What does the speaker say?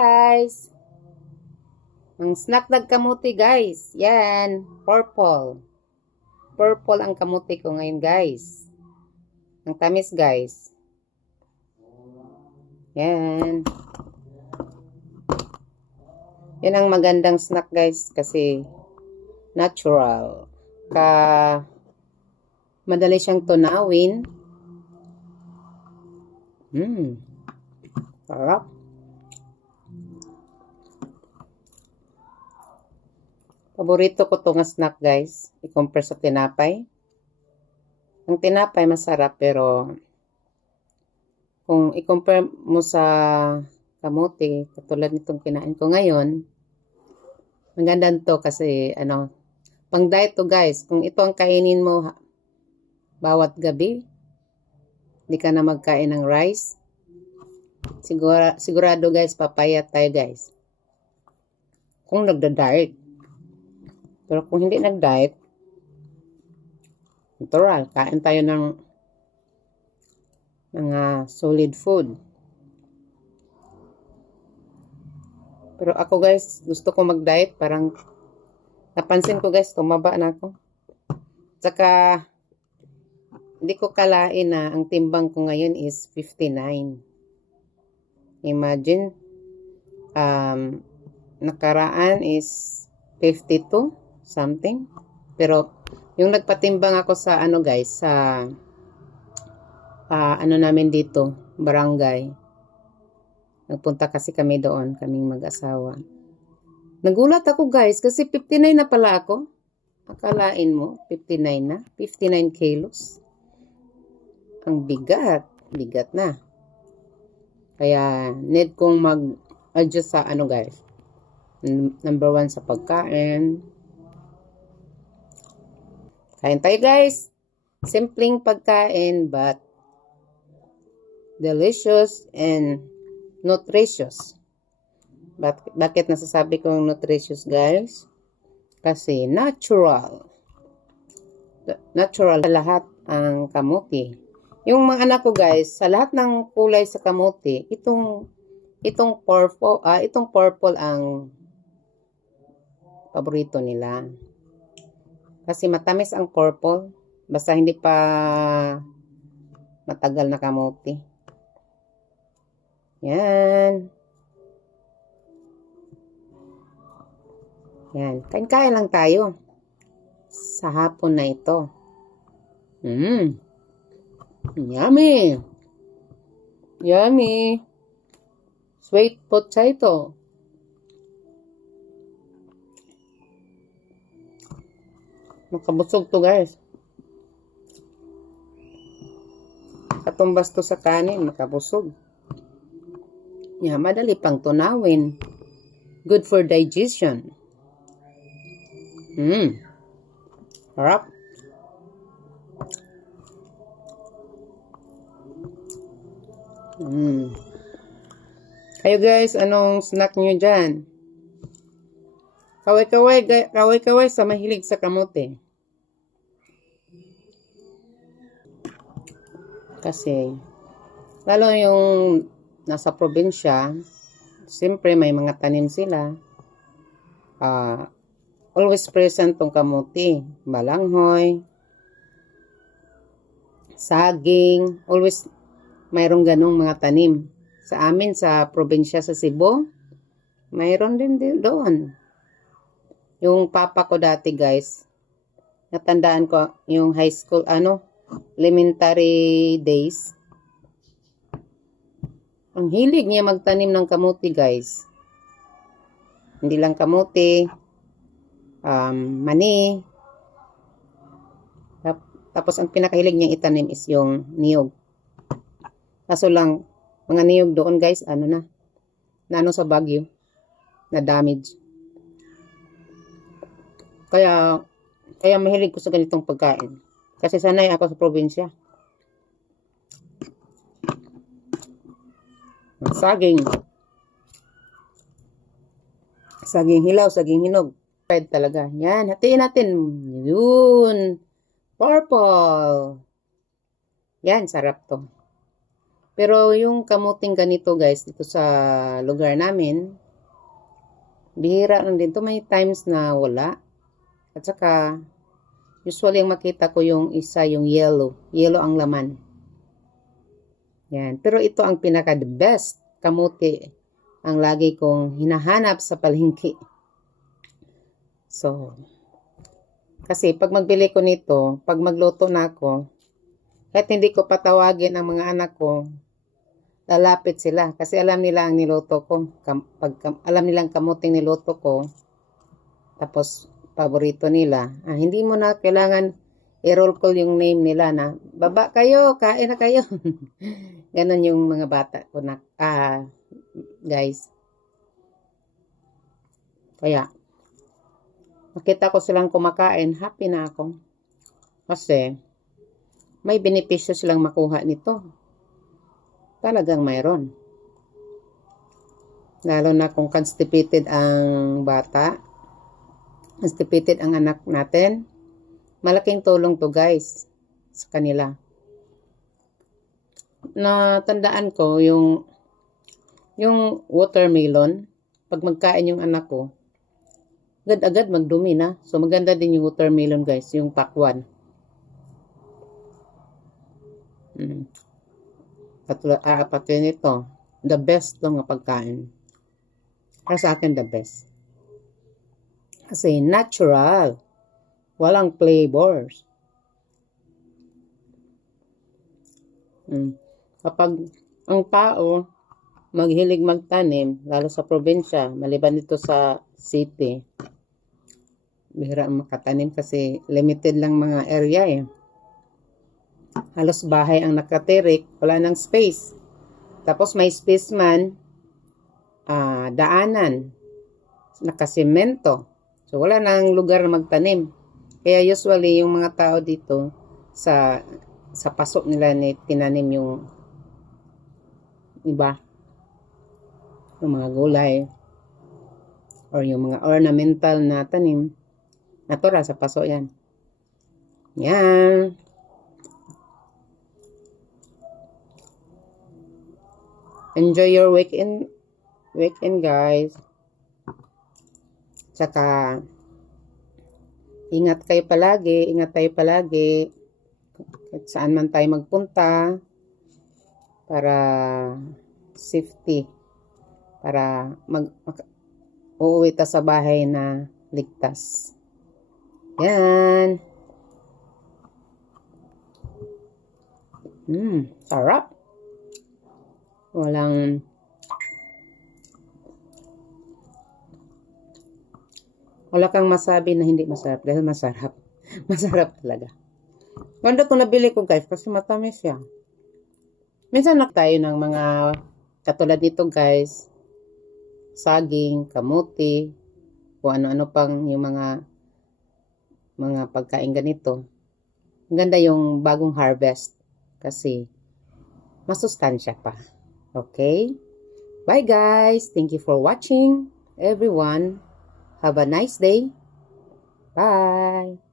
Guys, ang snack dag kamuti guys. Yan, purple. Purple ang kamuti ko ngayon guys. Ang tamis guys. Yan. Yan ang magandang snack guys kasi natural. Madali siyang tunawin. Sarap. Paborito ko itong snack guys. I-compare sa tinapay. Ang tinapay masarap pero kung i-compare mo sa kamote, katulad nitong kinain ko ngayon, maganda to kasi pang diet to guys. Kung ito ang kainin mo bawat gabi, hindi ka na magkain ng rice, sigurado guys, papayat tayo guys. Kung nagda-diet. Pero kung hindi nag-diet, natural, kain tayo ng solid food. Pero ako guys, gusto ko mag-diet. Parang napansin ko guys, tumaba na ako. Saka, hindi ko kalain na ang timbang ko ngayon is 59. Imagine, nakaraan is 52. Something. Pero, yung nagpatimbang ako sa guys, sa namin dito, barangay. Nagpunta kasi kami doon, kaming mag-asawa. Nagulat ako guys, kasi 59 na pala ako. Akalain mo, 59 na. 59 kilos. Ang bigat. Bigat na. Kaya, need kong mag-adjust sa guys. Number 1 sa pagkain. Kain tayo guys. Simpleng pagkain but delicious and nutritious. Bakit nasasabi kong nutritious guys? Kasi natural. Natural lahat ang kamuti. Yung mga anak ko guys, sa lahat ng kulay sa kamuti, itong purple ang paborito nila. Kasi matamis ang purple. Basta hindi pa matagal na kamuti. Yan. Yan. Kain-kain lang tayo. Sa hapon na ito. Yummy. Yummy. Sweet potato. Makabusog to guys. Katumbas to sa kanin, makabusog. Yeah, madali pang tunawin. Good for digestion. Harap. Kayo guys, anong snack nyo dyan? Kaway-kaway sa mahilig sa kamote. Kasi, lalo yung nasa probinsya, siyempre may mga tanim sila. Always present tong kamote. Balanghoy, saging, always mayroong ganong mga tanim. Sa amin, sa probinsya sa Cebu, mayroon din doon. Yung papa ko dati guys, natandaan ko yung high school, elementary days. Ang hilig niya magtanim ng kamuti guys. Hindi lang kamuti, mani. Tapos ang pinakahilig niya itanim is yung niyog. Kaso lang, mga niyog doon guys, na sa Baguio, na damage. Kaya mahilig ko sa ganitong pagkain. Kasi sanay ako sa probinsya. Saging. Saging hilaw, saging hinog. Red talaga. Yan, hatiin natin. Yun. Purple. Yan, sarap to. Pero yung kamuting ganito guys, dito sa lugar namin, bihira lang din to. May times na wala. At saka, usually yung makita ko yung isa, yung yellow. Yellow ang laman. Yan. Pero ito ang pinaka the best kamuti ang lagi kong hinahanap sa palengke. So, kasi pag magbili ko nito, pag magluto na ako, kahit hindi ko patawagin ang mga anak ko, lalapit sila. Kasi alam nila ang niluto ko. Alam nilang kamuting niluto ko, tapos paborito nila. Hindi mo na kailangan i-roll call yung name nila na, baba kayo, kain na kayo. Ganon yung mga bata ko na, guys. Kaya, makita ko silang kumakain, happy na ako. Kasi, may benepisyo silang makuha nito. Talagang mayroon. Lalo na kung constipated ang bata, constipated ang anak natin, malaking tulong to guys sa kanila. Natandaan ko yung watermelon, pag magkain yung anak ko, agad-agad magdumi na. So maganda din yung watermelon guys, yung pakwan. Pati nito, the best lang ang pagkain. Para sa akin, the best. Kasi natural. Walang flavors. Kapag ang tao maghilig magtanim, lalo sa probinsya, maliban dito sa city, bihira ang makatanim kasi limited lang mga area eh. Halos bahay ang nakatirik, wala nang space. Tapos may space man, daanan, nakasemento. So wala nang lugar na magtanim. Kaya usually yung mga tao dito sa pasok nila ni tinanim yung iba, yung mga gulay or yung mga ornamental na tanim. Natural sa paso yan. Yan. Enjoy your weekend guys. Tsaka ingat tayo palagi. At saan man tayo magpunta para safety. Para uuwi ta sa bahay na ligtas. Yan. Sarap. Wala kang masabi na hindi masarap dahil masarap. Masarap talaga. Ganda itong nabili ko guys kasi matamis siya. Minsan tayo ng mga katulad nito guys. Saging, kamuti, kung ano-ano pang yung mga pagkain ganito. Ganda yung bagong harvest kasi masustansya pa. Okay? Bye guys! Thank you for watching everyone. Have a nice day. Bye!